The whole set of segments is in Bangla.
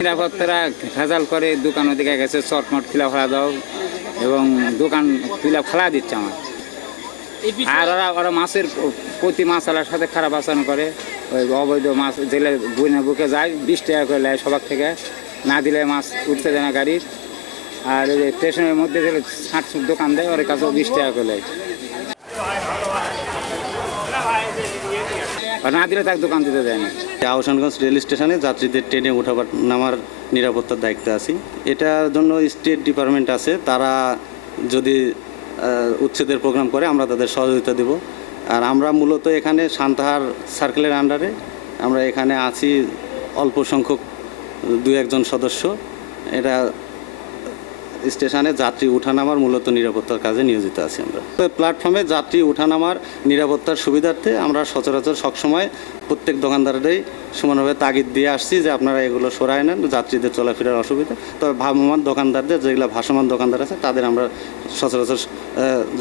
নিরাপত্তারা ভেজাল করে দোকান ওদিকে গেছে চটমট ফিলা ফেলা দাও এবং দোকান ফিলা ফেলা দিচ্ছে আমার। আর ওরা মাছের প্রতি মাছওয়ালার সাথে খারাপ আচরণ করে। ওই অবৈধ মাছ জেলে বইনে বুকে যায় 20 টাকা করে নেয় সবার থেকে, না দিলে মাছ উঠতে দেয় না গাড়ির। আর ওই যে স্টেশনের মধ্যে গেলে ছাট দোকান দেয়, ওর কাছেও 20 টাকা করে নেয়, না দিলে তাকে দোকান দিতে দেয় না। আহসানগঞ্জ রেল স্টেশনে যাত্রীদের ট্রেনে ওঠাবার নামার নিরাপত্তার দায়িত্বে আছি। এটার জন্য স্টেট ডিপার্টমেন্ট আছে, তারা যদি উচ্ছেদের প্রোগ্রাম করে আমরা তাদের সহযোগিতা দেব। আর আমরা মূলত এখানে সান্তাহার সার্কেলের আন্ডারে আমরা এখানে আছি অল্প সংখ্যক 2-1 সদস্য। এটা স্টেশনে যাত্রী ওঠানামার মূলত নিরাপত্তার কাজে নিয়োজিত আছি আমরা। প্ল্যাটফর্মে যাত্রী ওঠানামার নিরাপত্তার সুবিধার্থে আমরা সচরাচর সবসময় প্রত্যেক দোকানদারদেরই সমানভাবে তাগিদ দিয়ে আসছি যে আপনারা এগুলো সরায় নেন, যাত্রীদের চলাফেরার অসুবিধা। তবে ভ্রাম্যমাণ দোকানদারদের, যেগুলো ভাসমান দোকানদার আছে, তাদের আমরা সচরাচর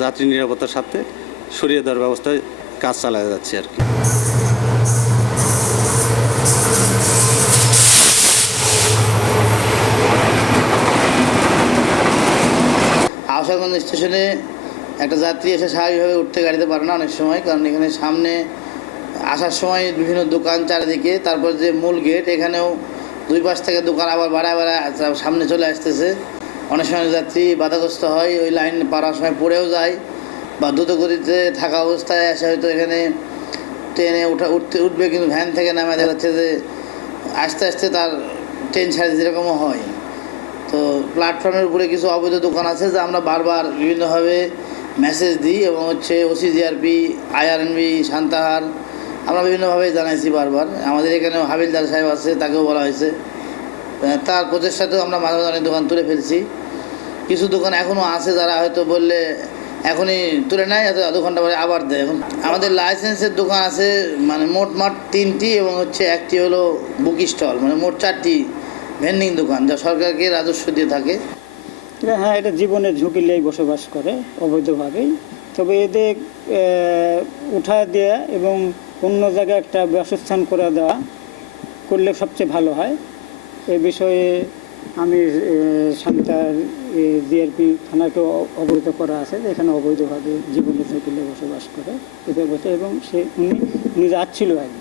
যাত্রী নিরাপত্তার সাথে সরিয়ে দেওয়ার ব্যবস্থায় কাজ চালিয়ে যাচ্ছি আর কি। আহসানগঞ্জ স্টেশনে একটা যাত্রী এসে স্বাভাবিকভাবে উঠতে গাড়িতে পারে না অনেক সময়, কারণ এখানে সামনে আসার সময় বিভিন্ন দোকান চারিদিকে, তারপর যে মূল গেট এখানেও 2 পাশ থেকে দোকান আবার বাড়ায় সামনে চলে আসতেছে। অনেক সময় যাত্রী বাধাগ্রস্ত হয়, ওই লাইন পারার সময় পড়েও যায়, বা দ্রুতগতিতে থাকা অবস্থায় এসে হয়তো এখানে ট্রেনে উঠবে কিন্তু ভ্যান থেকে নামে দেখা যাচ্ছে যে আস্তে আস্তে তার ট্রেন ছাড়ে, যেরকমও হয়। তো প্ল্যাটফর্মের উপরে কিছু অবৈধ দোকান আছে যা আমরা বারবার বিভিন্নভাবে মেসেজ দিই, এবং ওসিজিআরপি, আইআরএনবি, সান্তাহার আমরা বিভিন্নভাবে জানাইছি বারবার। আমাদের এখানেও হাবিলদার সাহেব আছে, তাকেও বলা হয়েছে। তার প্রচেষ্টাতেও আমরা মাঝে মাঝে অনেক দোকান তুলে ফেলছি। কিছু দোকান এখনও আছে যারা হয়তো বললে এখনই তুলে নেয়, 2 ঘন্টা পরে আবার দেয়। এখন আমাদের লাইসেন্সের দোকান আছে মানে মোট 3টি, এবং একটি হলো বুক স্টল, মানে মোট 4টি ভেন্ডিং দোকান যা সরকারকে রাজস্ব দিয়ে থাকে। হ্যাঁ, এটা জীবনের ঝুঁকি নিয়েই বসবাস করে অবৈধভাবেই। তবে এদের উঠা দেওয়া এবং অন্য জায়গায় একটা বাসস্থান করে দেওয়া করলে সবচেয়ে ভালো হয়। এ বিষয়ে আমি সান্তাহার জিআরপি থানাকেও অবহিত করা আছে যে এখানে অবৈধভাবে জীবনের ঝুঁকি নিয়ে বসবাস করে এবং উনি যাচ্ছিল আর কি।